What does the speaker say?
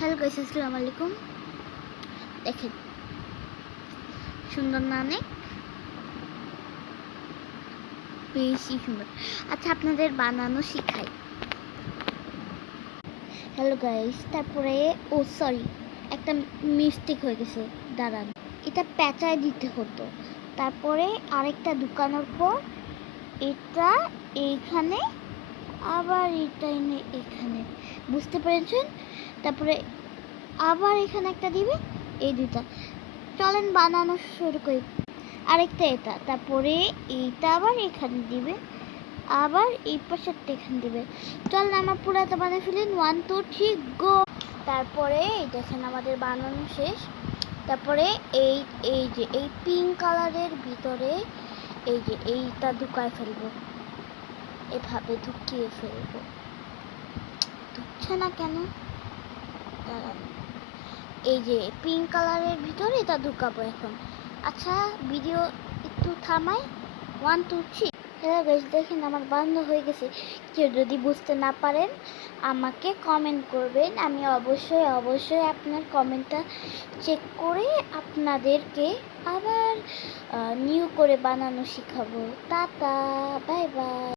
Hello guys, আসসালামু আলাইকুম। দেখেন সুন্দর না অনেক, বেশি সুন্দর। আচ্ছা, আপনাদের বানানো শিখাই। হ্যালো গাইস, তারপরে সরি, একটা মিস্টেক হয়ে গেছে, দাঁড়ান। এটা প্যাঁচায় দিতে হতো, তারপরে আরেকটা ঢুকানোর পর এটা এইখানে, আবার এটা এনে এখানে, বুঝতে পেরেছেন? তারপরে আবার এখানে একটা দিবে, এই দুটা। চলেন বানানো শুরু করি। আরেকটা এটা, তারপরে এইটা আবার এখানে দিবে, আবার এই পাশেরটা এখানে দিবে। চলেন আমার পুরাটা বানিয়ে ফেলেন। 1 2 3 গো। তারপরে এই দেখেন আমাদের বানানো শেষ। তারপরে এই এই যে এই পিঙ্ক কালারের ভিতরে এই যে এইটা ঢুকায় ফেলবো, এভাবে ঢুকিয়ে ফেলবো। ঢুকছে না কেন? দাঁড়ান, এই যে পিঙ্ক কালারের ভিতরে এটা ঢুকাবো এখন। আচ্ছা, ভিডিও একটু থামাই। 1 2 3। হ্যালো গাইস, দেখেন আমার বন্ধ হয়ে গেছে। কেউ যদি বুঝতে না পারেন আমাকে কমেন্ট করবেন, আমি অবশ্যই আপনার কমেন্টটা চেক করে আপনাদেরকে আবার নিউ করে বানানো শিখাবো। Tata, bye by.